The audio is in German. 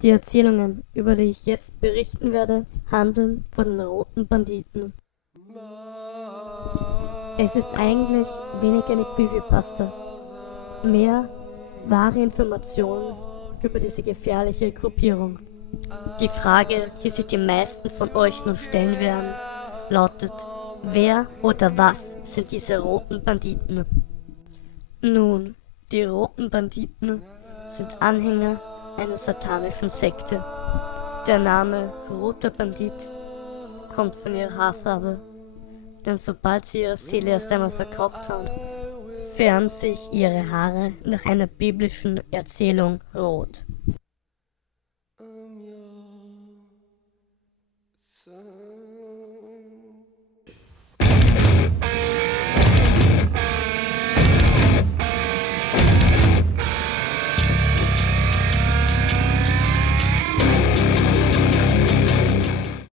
Die Erzählungen, über die ich jetzt berichten werde, handeln von den roten Banditen. Es ist eigentlich wenig eine Creepypasta, mehr wahre Informationen über diese gefährliche Gruppierung. Die Frage, die sich die meisten von euch nun stellen werden, lautet: Wer oder was sind diese roten Banditen? Nun, die roten Banditen sind Anhänger einer satanischen Sekte. Der Name Roter Bandit kommt von ihrer Haarfarbe, denn sobald sie ihre Seele erst einmal verkauft haben, färben sich ihre Haare nach einer biblischen Erzählung rot. I'm your son.